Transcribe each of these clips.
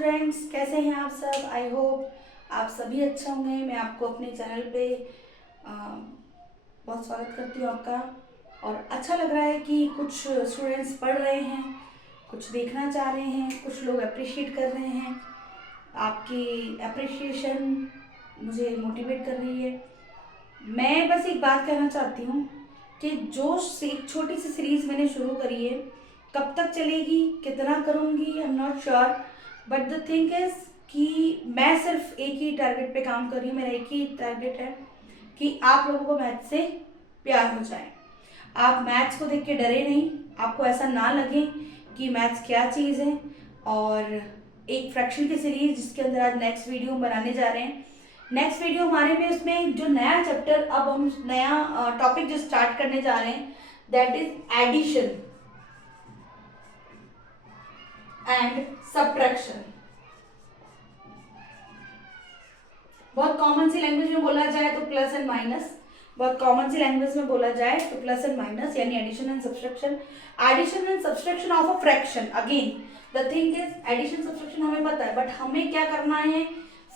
Students, कैसे हैं आप सब। आई होप आप सभी अच्छे होंगे। मैं आपको अपने चैनल पे बहुत स्वागत करती हूँ आपका। और अच्छा लग रहा है कि कुछ स्टूडेंट्स पढ़ रहे हैं, कुछ देखना चाह रहे हैं, कुछ लोग अप्रिशिएट कर रहे हैं। आपकी अप्रिशिएशन मुझे मोटिवेट कर रही है। मैं बस एक बात कहना चाहती हूँ कि जो एक छोटी सी सीरीज़ मैंने शुरू करी है, कब तक चलेगी, कितना करूँगी, I am not sure, but the thing is कि मैं सिर्फ एक ही टारगेट पे काम कर रही हूँ। मेरा एक ही टारगेट है कि आप लोगों को मैथ से प्यार हो जाए। आप मैथ्स को देख के डरे नहीं, आपको ऐसा ना लगे कि मैथ्स क्या चीज़ है। और एक फ्रैक्शन की सीरीज जिसके अंदर आज नेक्स्ट वीडियो बनाने जा रहे हैं। नेक्स्ट वीडियो हमारे में उसमें जो नया चैप्टर, अब हम नया टॉपिक जो स्टार्ट करने जा रहे हैं, that is addition and subtraction. बहुत कॉमन सी लैंग्वेज में बोला जाए तो प्लस एंड माइनस, बहुत कॉमन सी लैंग्वेज में बोला जाए तो प्लस एंड माइनस, यानी addition and subtraction. Addition and subtraction of a fraction. Again the thing is addition subtraction हमें पता है, बट हमें क्या करना है,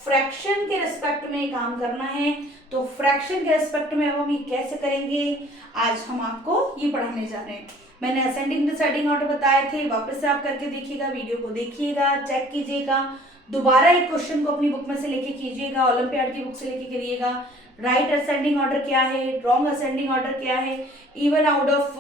फ्रैक्शन के रेस्पेक्ट में काम करना है। तो फ्रैक्शन के रेस्पेक्ट में अब हम ये कैसे करेंगे, आज हम आपको ये पढ़ाने जा रहे हैं। मैंने असेंडिंग डिसेंडिंग ऑर्डर बताए थे, वापस से आप करके देखिएगा, वीडियो को देखिएगा, चेक कीजिएगा, दोबारा एक क्वेश्चन को अपनी बुक में से लेके कीजिएगा, ओलंपियाड की बुक से लेके करिएगा। राइट असेंडिंग ऑर्डर क्या है, रॉन्ग असेंडिंग ऑर्डर क्या है, इवन आउट ऑफ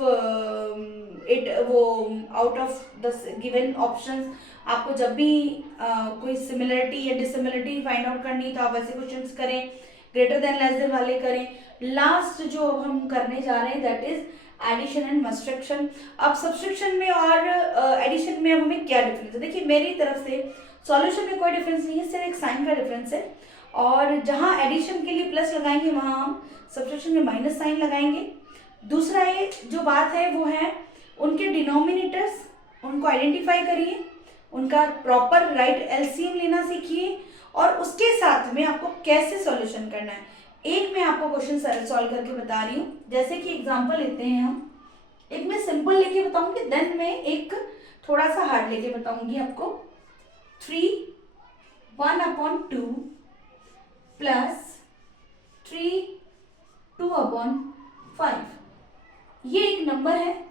इट, वो out of the given options आपको जब भी कोई सिमिलरिटी या डिसिमिलरिटी फाइंड आउट करनी तो आप वैसे क्वेश्चंस करें, ग्रेटर देन लेस देन वाले करें। लास्ट जो हम करने जा रहे हैं that is addition and subtraction. अब सब्ट्रैक्शन में और एडिशन में अब हमें क्या डिफरेंस है, देखिए मेरी तरफ से सॉल्यूशन में कोई डिफरेंस नहीं है, सिर्फ एक साइन का डिफरेंस है। और जहां एडिशन के लिए प्लस लगाएंगे वहां हम सब्ट्रैक्शन में माइनस साइन लगाएंगे। दूसरा ये जो बात है वो है उनके डिनोमिनेटर्स, उनको आइडेंटिफाई करिए, उनका प्रॉपर राइट एलसीएम लेना सीखिए, और उसके साथ में आपको कैसे सॉल्यूशन करना है। एक मैं आपको क्वेश्चन सॉल्व करके बता रही हूँ, जैसे कि एग्जांपल लेते हैं हम। एक मैं सिंपल लेके बताऊंगी, देन मैं एक थोड़ा सा हार्ड लेके बताऊंगी आपको। 3/1/2 प्लस 3/2/5, ये एक नंबर है,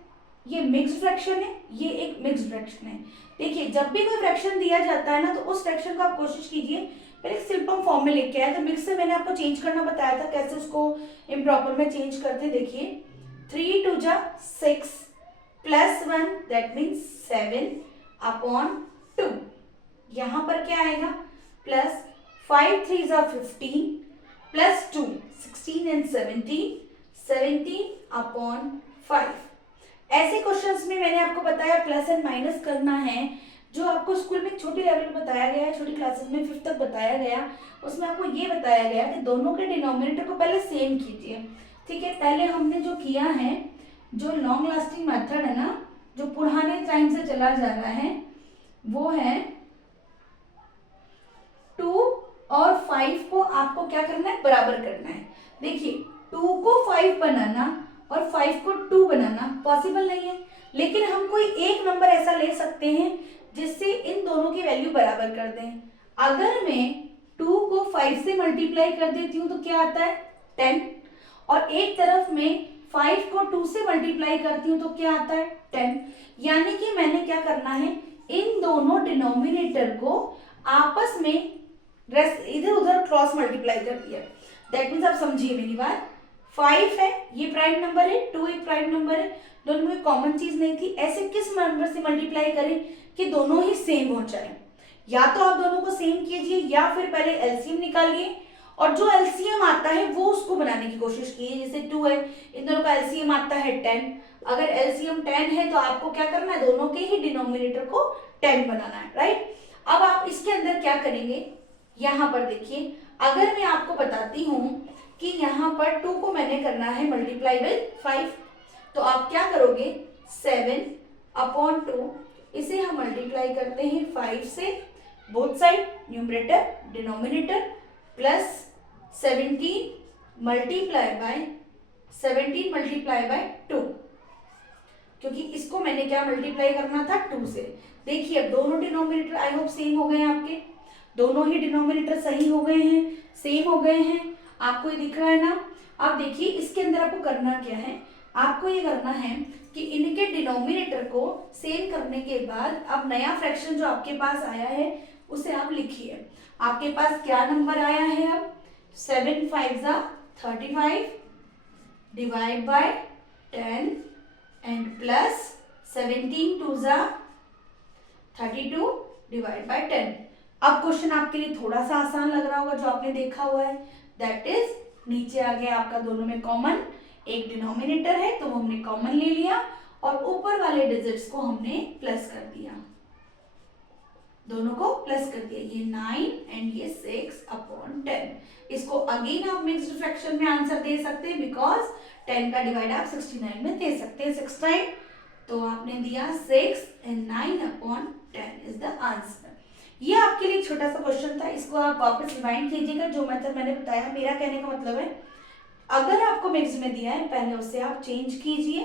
ये मिक्स्ड फ्रैक्शन है, ये एक मिक्स्ड फ्रैक्शन है। देखिए जब भी कोई फ्रैक्शन दिया जाता है ना, तो उस फ्रैक्शन को आप कोशिश कीजिए पहले सिंपल फॉर्म में लेके आए। तो मिक्स से मैंने आपको चेंज करना बताया था, कैसे उसको इम्प्रॉपर में चेंज करते। देखिए 3×2 = 6 प्लस 1 दैट मीन्स 7/2। यहां पर क्या आएगा, प्लस 5×3 = 15 प्लस 2 16 and 17/5। ऐसे क्वेश्चंस में मैंने आपको बताया प्लस एंड माइनस करना है, जो आपको स्कूल में छोटी लेवल में बताया गया है, छोटी क्लासेस में 5th तक बताया गया। उसमें आपको ये बताया गया कि दोनों के डिनोमिनेटर को पहले सेम कीजिए। ठीक है, पहले हमने जो किया है, जो लॉन्ग लास्टिंग मेथड है ना, जो पुराने टाइम से चला जा रहा है, वो है 2 और 5 को आपको क्या करना है, बराबर करना है। देखिए 2 को 5 बनाना और 5 को 2 बनाना पॉसिबल नहीं है, लेकिन हम कोई एक नंबर ऐसा ले सकते हैं जिससे इन दोनों की वैल्यू बराबर कर दें। अगर मैं 2 को 5 से मल्टीप्लाई कर देती हूँ तो क्या आता है, 10, और एक तरफ में 5 को 2 से मल्टीप्लाई करती हूँ तो क्या आता है, 10। यानी कि मैंने क्या करना है, इन दोनों डिनोमिनेटर को आपस में इधर उधर क्रॉस मल्टीप्लाई कर दिया। दैट मीन्स आप समझिए मेरी बात, 5 है, ये प्राइम नंबर है, 2 एक प्राइम नंबर है, दोनों में कॉमन चीज नहीं थी। ऐसे किस नंबर से मल्टीप्लाई करें कि दोनों ही सेम हो जाए। या तो आप दोनों को सेम कीजिए, या फिर पहले एलसीएम निकालिए, और जो एलसीएम आता है वो उसको बनाने की कोशिश कीजिए। जैसे 2 है, इन दोनों का एलसीएम आता है 10। अगर एलसीएम 10 है तो आपको क्या करना है, दोनों के ही डिनोमिनेटर को 10 बनाना है, राइट। अब आप इसके अंदर क्या करेंगे, यहां पर देखिए, अगर मैं आपको बताती हूं कि यहाँ पर 2 को मैंने करना है मल्टीप्लाई विद 5, तो आप क्या करोगे, 7/2, इसे हम मल्टीप्लाई करते हैं 5 से, both side, numerator denominator, plus 17 multiply by 2। क्योंकि इसको मैंने क्या मल्टीप्लाई करना था 2 से। देखिए अब दोनों डिनोमिनेटर आई होप सेम हो गए हैं आपके, दोनों ही डिनोमिनेटर सही हो गए हैं, सेम हो गए हैं, आपको ये दिख रहा है ना। अब देखिए इसके अंदर आपको करना क्या है, आपको ये करना है कि इनके डिनोमिनेटर को सेम करने के बाद अब नया फ्रैक्शन जो आपके पास आया है उसे आप लिखिए। आपके पास क्या नंबर आया है, अब 7 5 35 divide by 10 and plus 17 2 32 divide by 10। अब क्वेश्चन आपके लिए थोड़ा सा आसान लग रहा होगा जो आपने देखा हुआ है, दैट इज नीचे आ गया आपका दोनों में कॉमन, एक डिनोमिनेटर है तो वो हमने कॉमन ले लिया और ऊपर वाले डिजिट्स को हमने प्लस कर दिया, दोनों को प्लस कर दिया, ये 9 एंड ये 6/10। इसको अगेन आप मिक्स्ड फ्रैक्शन में आंसर दे सकते हैं बिकॉज 10 का डिवाइड आप 69 में दे सकते हैं 6 टाइम, तो आपने दिया 6 एंड 9/10 इज द आंसर। ये आपके लिए एक छोटा सा क्वेश्चन था, इसको आप वापस रिवाइंड कीजिएगा जो मेथड मैंने बताया। मेरा कहने का मतलब है अगर आपको मिक्स में दिया है पहले उससे आप चेंज कीजिए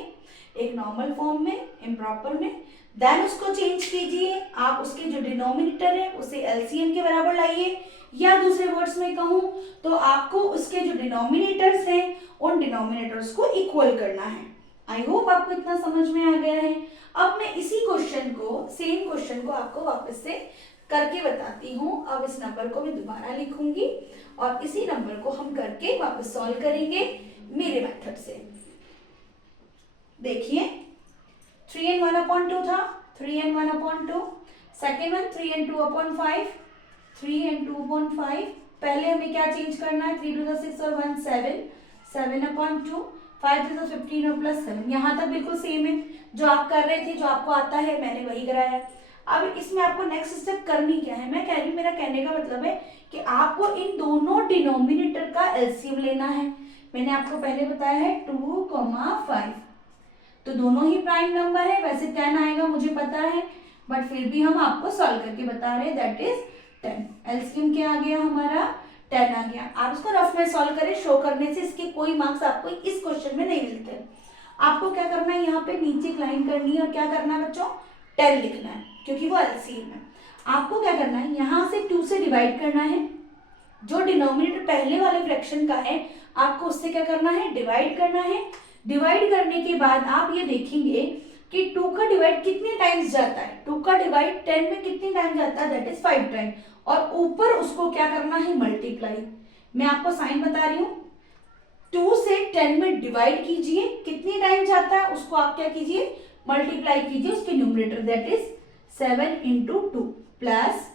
एक नॉर्मल फॉर्म में, इम्प्रॉपर में, देन उसको चेंज कीजिए, आप उसके जो डिनोमिनेटर है उसे एलसीएम के बराबर लाइए, या दूसरे वर्ड्स में कहूँ तो आपको उसके जो डिनोमिनेटर्स हैं उन डिनोमिनेटर्स को इक्वल करना है। आई होप आपको इतना समझ में आ गया है। अब मैं इसी क्वेश्चन को, सेम क्वेश्चन को आपको वापस से करके बताती हूँ। अब इस नंबर को मैं दोबारा लिखूंगी और इसी नंबर को हम करके वापस सॉल्व करेंगे मेरे मेथड से। देखिए 3 and 1/2 था, 3 and 1/2, second one 3 and 2/5, 3 and 2/5। पहले हमें क्या चेंज करना है, 3 2 6 और 1 7, 7/2, 5 3 15 और प्लस 7। यहाँ तक बिल्कुल सेम है जो आप कर रहे थे, जो आपको आता है मैंने वही कराया। अब इसमें आपको नेक्स्ट स्टेप करनी क्या है, मैं कह रही हूँ, मेरा कहने का मतलब है कि आपको इन दोनों डिनोमिनेटर का एलसीएम लेना है। मैंने आपको पहले बताया है 2,5, तो दोनों ही प्राइम नंबर है, वैसे 10 आएगा मुझे पता है, बट फिर भी हम आपको सॉल्व करके बता रहे हैं, दैट इज 10। एलसीएम क्या आ गया हमारा, 10 आ गया। आप इसको रफ में सॉल्व करें, शो करने से इसके कोई मार्क्स आपको इस क्वेश्चन में नहीं मिलते। आपको क्या करना है, यहाँ पे नीचे एक लाइन करनी है और क्या करना है बच्चों, 10 लिखना है क्योंकि वो एलसीएम है। आपको क्या करना है, यहाँ से 2 से डिवाइड करना है, जो डिनोमिनेटर पहले वाले फ्रैक्शन का है आपको उससे क्या करना है, डिवाइड करना है। डिवाइड करने के बाद आप ये देखेंगे कि 2 का डिवाइड कितने टाइम्स जाता है, 2 का डिवाइड 10 में कितने टाइम जाता है, दैट इज 5 टाइम, और ऊपर उसको क्या करना है, मल्टीप्लाई। मैं आपको साइन बता रही हूँ, 2 से 10 में डिवाइड कीजिए, कितने टाइम जाता है उसको आप क्या कीजिए, मल्टीप्लाई कीजिए उसके न्यूमरेटर, दैट इज 7 × 2 प्लस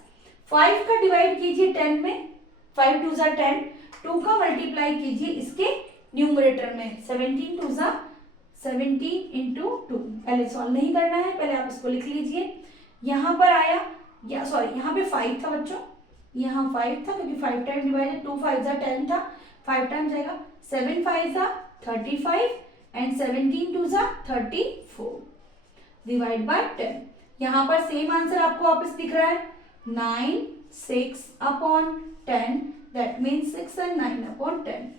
5 का डिवाइड कीजिए 10 में, 5 2 10, 2 का मल्टीप्लाई कीजिए इसके न्यूमरेटर में, 17 2 17 × 2। पहले सॉल्व नहीं करना है, पहले आप इसको लिख लीजिए। यहाँ पर आया, या सॉरी यहाँ पे 5 था बच्चों, यहाँ 5 था क्योंकि 5 टाइम डिवाइडेड, 2 5 10 था, 5 टाइम जाएगा, 7 5 35 एंड 17 2 34 डिवाइड बाय 10। यहाँ पर सेम आंसर आपको वापस दिख रहा है, 9 6/10, दैट मीन्स 6 and 9/10।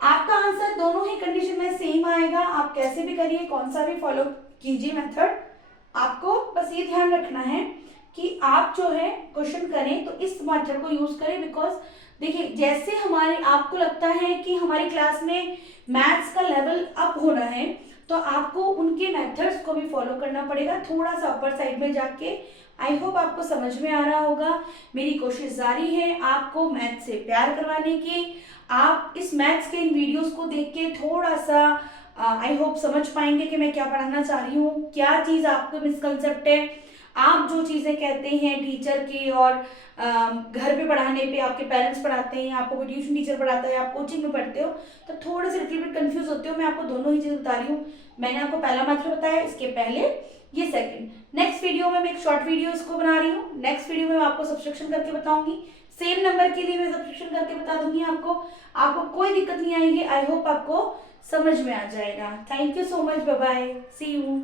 आपका आंसर दोनों ही कंडीशन में सेम आएगा। आप कैसे भी करिए, कौन सा भी फॉलो कीजिए मेथड, आपको बस ये ध्यान रखना है कि आप जो है क्वेश्चन करें तो इस मेथड को यूज करें। बिकॉज देखिए जैसे हमारे, आपको लगता है कि हमारी क्लास में मैथ्स का लेवल अप होना है तो आपको उनके मेथड्स को भी फॉलो करना पड़ेगा, थोड़ा सा अपर साइड में जाके। आई होप आपको समझ में आ रहा होगा। मेरी कोशिश जारी है आपको मैथ से प्यार करवाने की। आप इस मैथ्स के इन वीडियोस को देख के थोड़ा सा आई होप समझ पाएंगे कि मैं क्या पढ़ाना चाह रही हूँ, क्या चीज़ आपको मिसकंसेप्ट है। आप जो चीज़ें कहते हैं टीचर की और घर पे पढ़ाने पे आपके पेरेंट्स पढ़ाते हैं, आपको कोई ट्यूशन टीचर पढ़ाता है, आप कोचिंग में पढ़ते हो तो थोड़े से लिटिल बिट कंफ्यूज होते हो। मैं आपको दोनों ही चीज़ बता रही हूँ। मैंने आपको पहला मेथड बताया, इसके पहले ये सेकंड। नेक्स्ट वीडियो में मैं एक शॉर्ट वीडियो इसको बना रही हूँ। नेक्स्ट वीडियो में मैं आपको सब्सट्रैक्शन करके बताऊंगी। सेम नंबर के लिए मैं सब्सट्रैक्शन करके बता दूंगी आपको कोई दिक्कत नहीं आएगी। आई होप आपको समझ में आ जाएगा। Thank you so much, bye bye, see you.